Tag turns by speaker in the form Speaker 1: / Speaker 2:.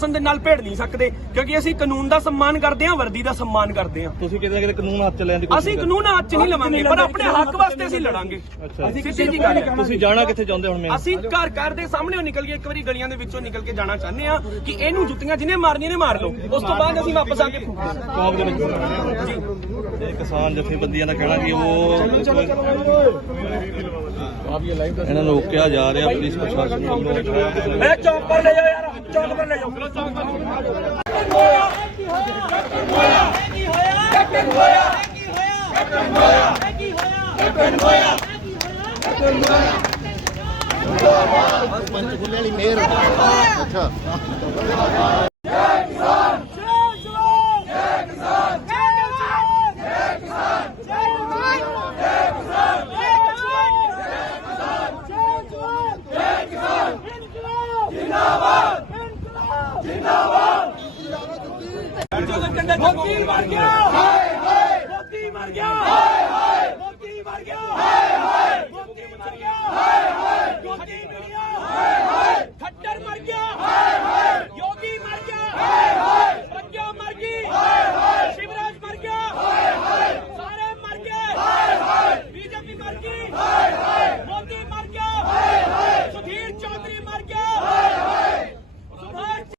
Speaker 1: ਪ੍ਰਸ਼ਾਸਨ ਦੇ ਨਾਲ ਭੇੜ ਨਹੀਂ ਸਕਦੇ ਕਿਉਂਕਿ ਅਸੀਂ ਕਾਨੂੰਨ ਦਾ ਸਨਮਾਨ ਕਰਦੇ ਹਾਂ ਵਰਦੀ ਦਾ ਸਨਮਾਨ ਕਰਦੇ ਹਾਂ।
Speaker 2: ਤੁਸੀਂ ਕਿਤੇ ਨਾ ਕਿਤੇ ਕਾਨੂੰਨ ਹੱਥ ਚ ਲੈਣ ਦੀ
Speaker 1: ਅਸੀਂ ਕਾਨੂੰਨ ਹੱਥ 'ਚ ਨਹੀਂ ਲਵਾਂਗੇ ਪਰ ਆਪਣੇ ਹੱਕ ਵਾਸਤੇ ਅਸੀਂ ਲੜਾਂਗੇ। ਜੀ ਗੱਲ
Speaker 2: ਤੁਸੀਂ ਜਾਣਾ ਕਿੱਥੇ ਚਾਹੁੰਦੇ ਹੁਣ ਮੈਂ
Speaker 1: ਅਸੀਂ ਘਰ ਘਰ ਦੇ ਸਾਹਮਣੇ ਨਿਕਲ ਕੇ ਇੱਕ ਵਾਰੀ ਗਲੀਆਂ ਦੇ ਵਿੱਚੋਂ ਨਿਕਲ ਕੇ ਜਾਣਾ ਚਾਹੁੰਦੇ ਆ ਕਿ ਇਹਨੂੰ ਜੁੱਤੀਆਂ ਜਿਹਨੇ ਮਾਰਨੀਆਂ ਨੇ ਮਾਰ ਲਓ। ਉਸ ਤੋਂ ਬਾਅਦ ਅਸੀਂ ਵਾਪਸ ਆ ਕੇ
Speaker 2: ਚੌਂਕ ਦੇ ਵਿੱਚ। ਤੇ ਕਿਸਾਨ ਜਥੇਬੰਦੀਆਂ ਦਾ ਕਹਿਣਾ ਕਿ ਉਹ ਇਹਨਾਂ ਨੂੰ ਰੋਕਿਆ ਜਾ ਰਿਹਾ ਪੁਲਿਸ ਪ੍ਰਸ਼ਾਸਨ ਵੱਲੋਂ
Speaker 1: ਇਹ ਚੌਕ ਪਰ ਲੈ ਜਾਓ ਯਾਰ ਚੌਕ ਪਰ ਲੈ ਜਾਓ।
Speaker 3: ਪੰਚਕੂਲੇ ਵਾਲੀ ਮੇਅਰ ਅੱਛਾ।
Speaker 1: ਮੋਦੀ ਮਰ ਗਿਆ। ਹਾਏ ਹਾਏ। ਮੋਦੀ ਮਰ ਗਿਆ। ਹਾਏ ਹਾਏ। ਮੋਦੀ ਮਰ ਗਿਆ।